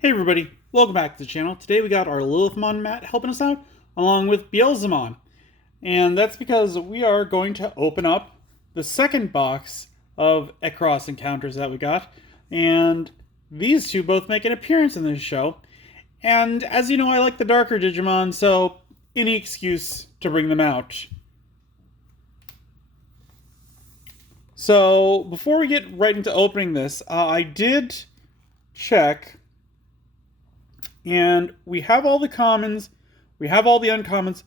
Hey everybody, welcome back to the channel. Today we got our Lilithmon Matt helping us out, along with Beelzemon. And that's because we are going to open up the second box of Xros Encounters that we got. And these two both make an appearance in this show. And as you know, I like the darker Digimon, so any excuse to bring them out. So before we get right into opening this, I did check. And we have all the commons, we have all the uncommons.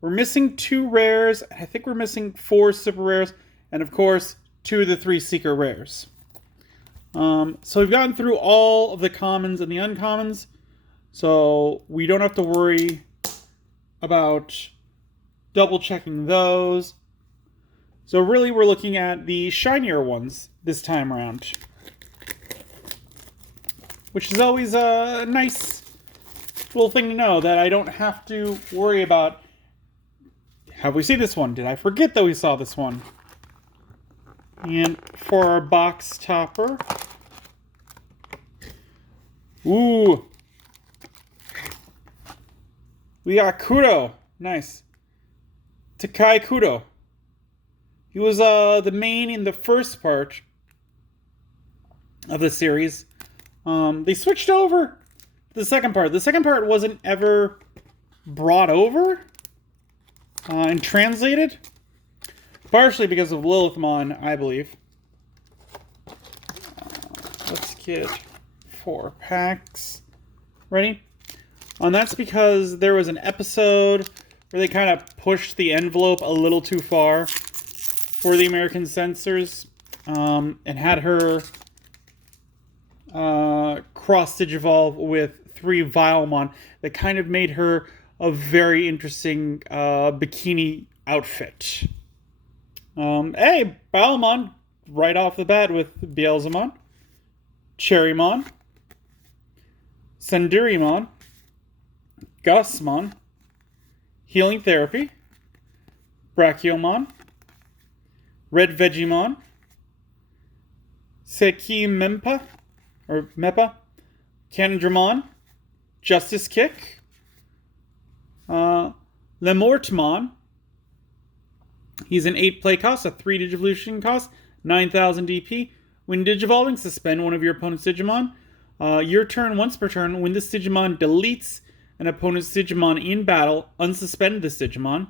We're missing 2 rares, I think we're missing 4 super rares, and of course, 2 of the 3 secret rares. So we've gotten through all of the commons and the uncommons, so we don't have to worry about double checking those. So really we're looking at the shinier ones this time around, which is always a nice little thing to know, that I don't have to worry about, have we seen this one? Did I forget that we saw this one? And for our box topper, ooh, we got Kudo. Nice. Takai Kudo. He was the main in the first part of the series. They switched over the second part. The second part wasn't ever brought over and translated, partially because of Lilithmon, I believe. Let's get 4 packs ready. And that's because there was an episode where they kind of pushed the envelope a little too far for the American censors, and had her cross Digivolve with 3 Vilemon that kind of made her a very interesting bikini outfit. Hey, Vilemon right off the bat with Beelzemon, Cherrymon, Sendirimon, Gusmon, Healing Therapy, Brachiomon, Red Vegemon, Seki Mempa, or Meppa, Canondramon, Justice Kick, Lemortmon. He's an 8 play cost, a 3 Digivolution cost, 9,000 DP. When Digivolving, suspend one of your opponent's Digimon. Your turn, once per turn, when this Digimon deletes an opponent's Digimon in battle, unsuspend this Digimon.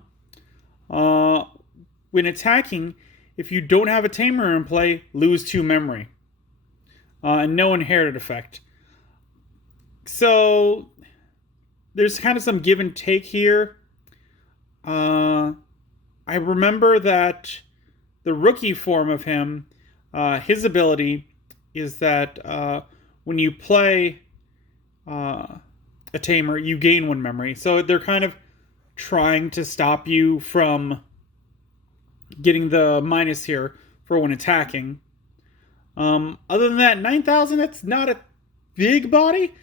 When attacking, if you don't have a Tamer in play, lose 2 memory. And no inherited effect. So there's kind of some give and take here. I remember that the rookie form of him, his ability is that when you play a Tamer, you gain 1 memory. So they're kind of trying to stop you from getting the minus here for when attacking. Other than that, 9,000, that's not a big body.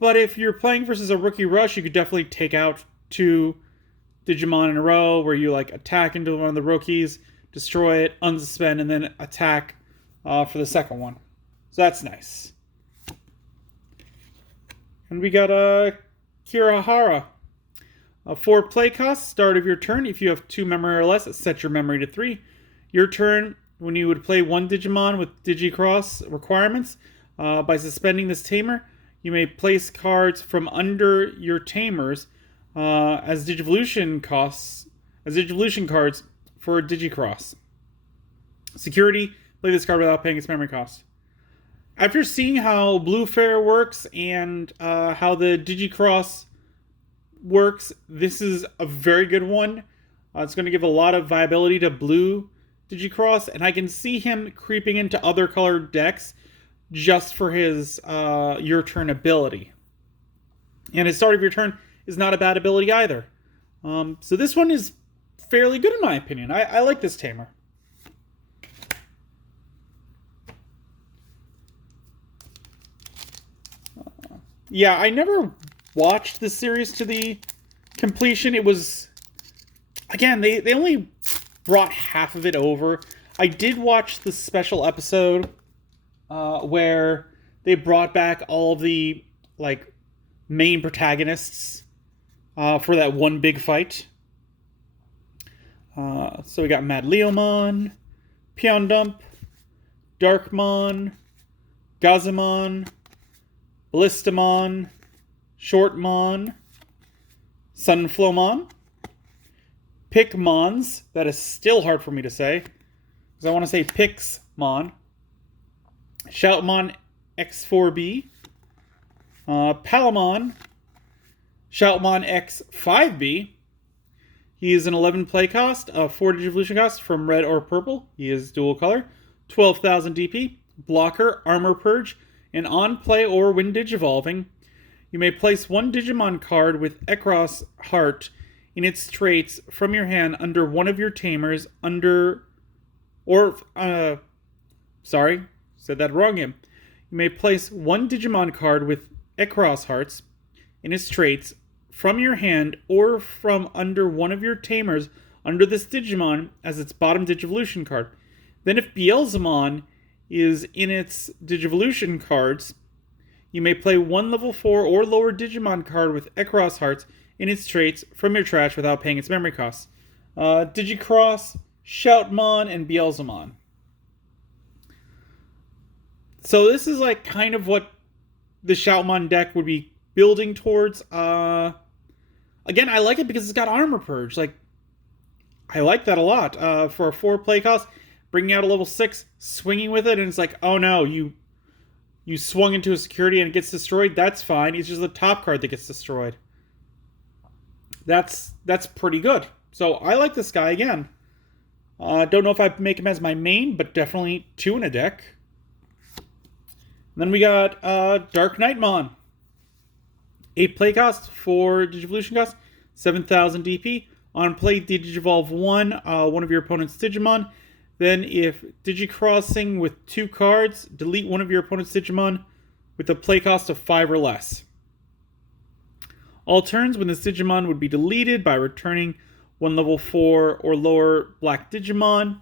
But if you're playing versus a rookie rush, you could definitely take out 2 Digimon in a row where you like attack into one of the rookies, destroy it, unsuspend, and then attack for the second one. So that's nice. And we got Kirahara. 4 play costs, start of your turn. If you have 2 memory or less, set your memory to 3. Your turn, when you would play 1 Digimon with Digicross requirements, by suspending this Tamer, you may place cards from under your Tamers as Digivolution cards for Digicross. Security, play this card without paying its memory cost. After seeing how Blue Fair works and how the Digicross works, this is a very good one. It's going to give a lot of viability to Blue Digicross, and I can see him creeping into other colored decks just for his your turn ability. And his start of your turn is not a bad ability either. So this one is fairly good in my opinion. I like this Tamer. Yeah, I never watched the series to the completion. It was, again, they only brought half of it over. I did watch the special episode where they brought back all the like main protagonists for that one big fight. So we got Mad Leomon, Pyondump, Darkmon, Gazamon, Ballistamon, Shortmon, Sunflowmon, Pikmons, that is still hard for me to say, because I want to say Pixmon, Shoutmon X4B, Palamon, Shoutmon X5B. He is an 11 play cost, 4 Digivolution cost from red or purple. He is dual color, 12,000 DP, blocker, armor purge, and on play or when digivolving, you may place one Digimon card with Xros Heart in its traits from your hand under one of your tamers sorry, said that wrong again. You may place one Digimon card with Xros Hearts in its traits from your hand or from under one of your tamers under this Digimon as its bottom Digivolution card. Then if Beelzemon is in its Digivolution cards, you may play one level 4 or lower Digimon card with Xros Hearts in its traits from your trash without paying its memory costs. Digicross, Shoutmon, and Beelzemon. So this is like kind of what the Shoutmon deck would be building towards. Again, I like it because it's got armor purge. Like, I like that a lot. For a 4 play cost, bringing out a level 6, swinging with it, and it's like, oh no, you swung into a security and it gets destroyed. That's fine. It's just the top card that gets destroyed. That's pretty good. So I like this guy again. Don't know if I'd make him as my main, but definitely 2 in a deck. And then we got Dark Knightmon. 8 play cost, 4 Digivolution cost, 7,000 DP. On play, Digivolve one of your opponent's Digimon. Then if Digicrossing with 2 cards, delete one of your opponent's Digimon with a play cost of 5 or less. All turns when this Digimon would be deleted by returning one level 4 or lower black Digimon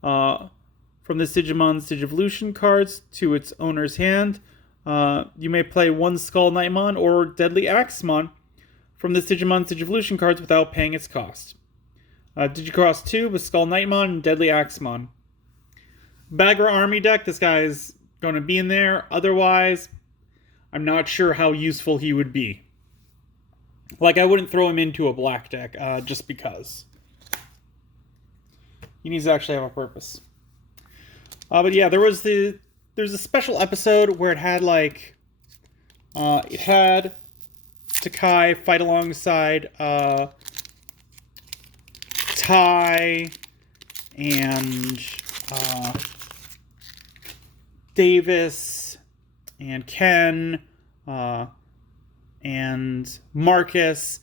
from this Digimon's Digivolution cards to its owner's hand. You may play one Skull Knightmon or Deadly Axemon from this Digimon's Digivolution cards without paying its cost. Digicross 2 with Skull Knightmon and Deadly Axemon. Bagra Army deck, this guy is going to be in there. Otherwise, I'm not sure how useful he would be. Like, I wouldn't throw him into a black deck just because. He needs to actually have a purpose. But yeah, there's a special episode where it had like Takai fight alongside Tai and Davis and Ken and Marcus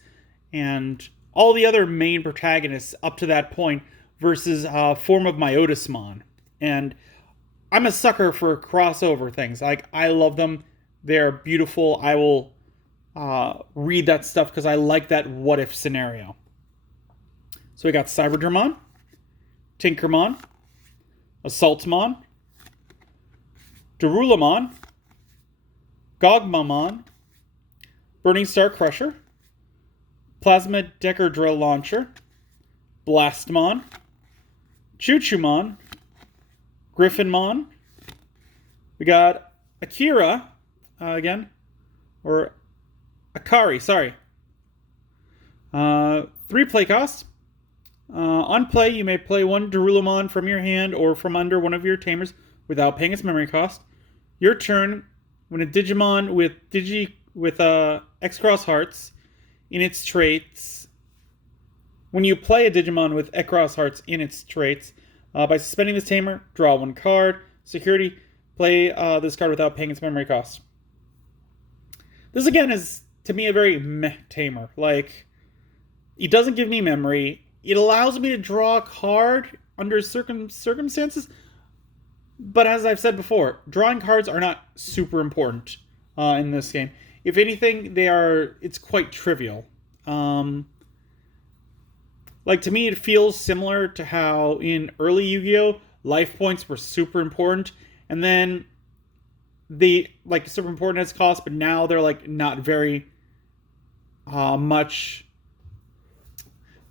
and all the other main protagonists up to that point versus Form of Myotismon. And I'm a sucker for crossover things. Like, I love them. They're beautiful. I will read that stuff because I like that what-if scenario. So we got Cyberdramon, Tinkermon, Assaultmon, Darulamon, Gogmamon, Burning Star Crusher, Plasma Decker Drill Launcher, Blastmon, Choo-Choo-Mon, Griffinmon. We got Akira again, or Akari, sorry. 3 play costs. On play, you may play one Darulamon from your hand or from under one of your tamers without paying its memory cost. Your turn, when a Digimon with Xros Hearts in its traits. When you play a Digimon with Xros Hearts in its traits, by suspending this tamer, draw 1 card. Security, play this card without paying its memory cost. This again is, to me, a very meh tamer. Like, it doesn't give me memory. It allows me to draw a card under circumstances. But as I've said before, drawing cards are not super important in this game. If anything, it's quite trivial. Like, to me, it feels similar to how in early Yu-Gi-Oh! Life points were super important. And then they like super important as cost, but now they're like not very much,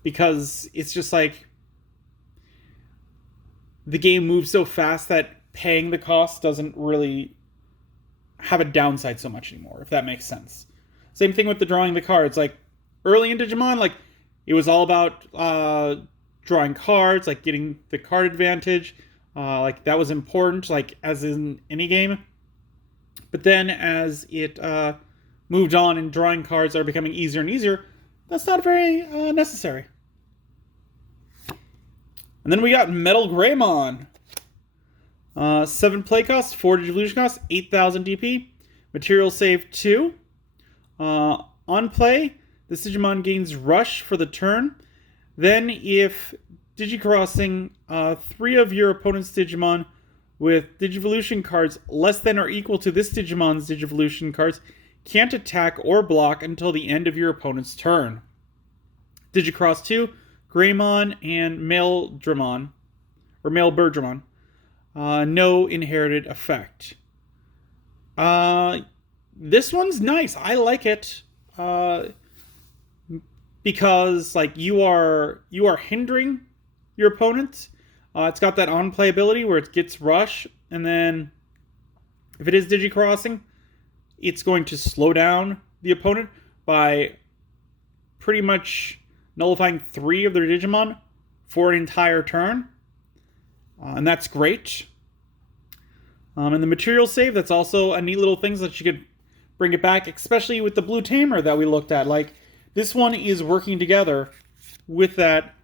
because it's just like the game moves so fast that paying the cost doesn't really have a downside so much anymore, if that makes sense. Same thing with the drawing the cards. Like early in Digimon, like it was all about drawing cards, like getting the card advantage. Like that was important, like as in any game. But then as it moved on and drawing cards are becoming easier and easier, that's not very necessary. And then we got Metal Greymon. 7 play costs, 4 Digivolution costs, 8,000 DP. Material save 2. On play, this Digimon gains Rush for the turn. Then if Digicrossing 3 of your opponent's Digimon with Digivolution cards less than or equal to this Digimon's Digivolution cards can't attack or block until the end of your opponent's turn. Digicross 2, Greymon, and Male Dramon, or Male Birdramon. No inherited effect. This one's nice. I like it. Because like you are hindering your opponent. It's got that on play ability where it gets rush, and then if it is digicrossing, it's going to slow down the opponent by pretty much nullifying 3 of their Digimon for an entire turn. And that's great. And the material save, that's also a neat little thing so that you could bring it back, especially with the blue tamer that we looked at. Like, this one is working together with that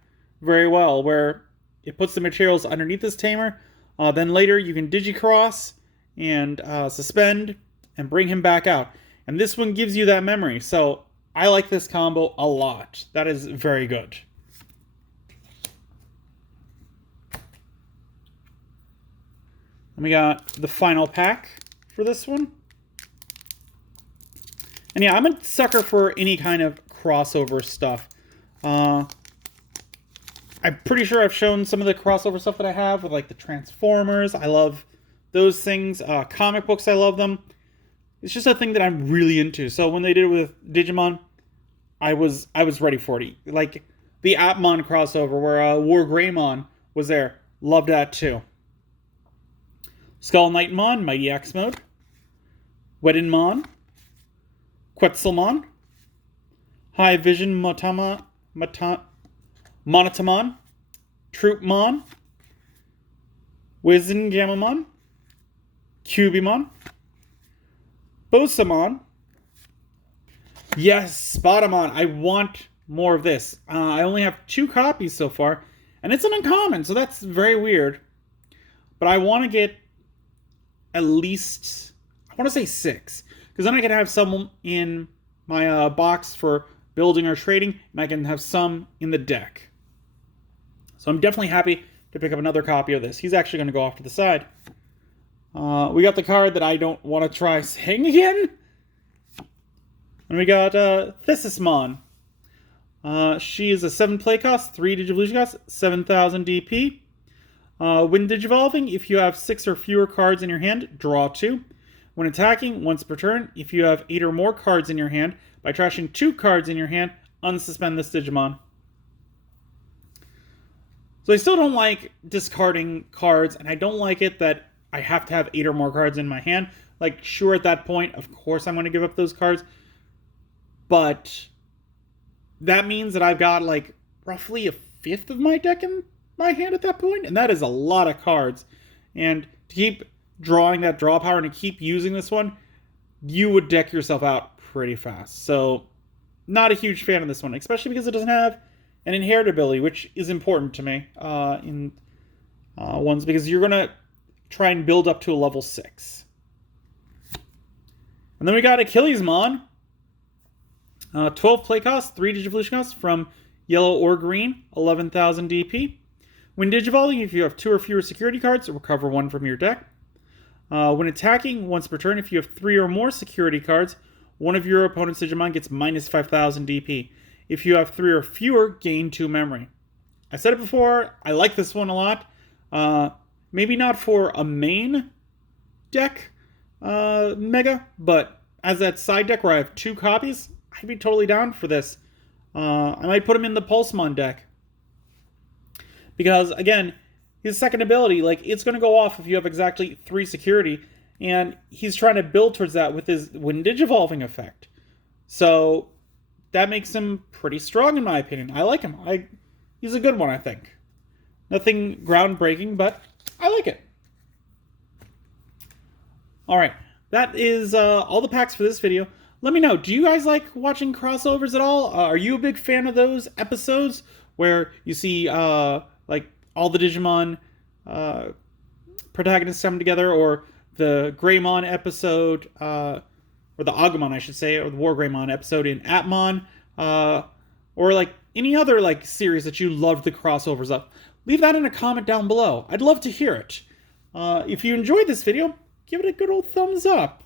very well, where it puts the materials underneath this tamer. Then later you can digicross and suspend and bring him back out. And this one gives you that memory. So I like this combo a lot. That is very good. And we got the final pack for this one. And yeah, I'm a sucker for any kind of crossover stuff. I'm pretty sure I've shown some of the crossover stuff that I have with like the Transformers. I love those things. Comic books, I love them. It's just a thing that I'm really into. So when they did it with Digimon, I was ready for it. Like the Atmon crossover where War Greymon was there. Loved that too. Skull Knightmon, Mighty Axe Mode. Weddenmon. Quetzalmon. High Vision Monotamon. Troopmon. Wizengamamon. Cubimon. Bosamon. Yes, Spotamon. I want more of this. I only have 2 copies so far, and it's an uncommon, so that's very weird. But I want to get at least, I want to say 6, because then I can have some in my box for building or trading, and I can have some in the deck. So I'm definitely happy to pick up another copy of this. He's actually going to go off to the side. We got the card that I don't want to try saying again. And we got Thisismon. She is a 7 play cost, 3 Digivolution cost, 7,000 DP. When Digivolving, if you have 6 or fewer cards in your hand, draw 2. When attacking, once per turn, if you have 8 or more cards in your hand, by trashing 2 cards in your hand, unsuspend this Digimon. So I still don't like discarding cards, and I don't like it that I have to have 8 or more cards in my hand. Like, sure, at that point, of course I'm going to give up those cards. But that means that I've got, like, roughly a fifth of my deck in my hand at that point, and that is a lot of cards. And to keep drawing that draw power and to keep using this one, you would deck yourself out pretty fast. So, not a huge fan of this one, especially because it doesn't have an inherit ability, which is important to me in ones, because you're going to try and build up to a level 6. And then we got Achillesmon. 12 play cost, 3 Digivolution costs from yellow or green, 11,000 DP. When Digivolving, if you have 2 or fewer security cards, recover 1 from your deck. When attacking, once per turn, if you have 3 or more security cards, one of your opponent's Digimon gets minus 5,000 DP. If you have 3 or fewer, gain 2 memory. I said it before, I like this one a lot. Maybe not for a main deck, Mega, but as that side deck where I have 2 copies, I'd be totally down for this. I might put him in the Pulsemon deck. Because, again, his second ability, like, it's going to go off if you have exactly 3 security, and he's trying to build towards that with his when Digivolving effect. So, that makes him pretty strong in my opinion. I like him. He's a good one, I think. Nothing groundbreaking, but I like it. Alright, that is all the packs for this video. Let me know, do you guys like watching crossovers at all? Are you a big fan of those episodes where you see like all the Digimon protagonists come together, or the Greymon episode, or the Agumon, I should say, or the War Greymon episode in Atmon, or like any other like series that you loved the crossovers of? Leave that in a comment down below. I'd love to hear it. If you enjoyed this video, give it a good old thumbs up.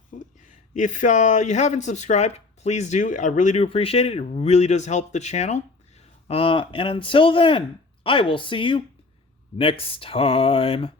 If you haven't subscribed, please do. I really do appreciate it. It really does help the channel. And until then, I will see you next time.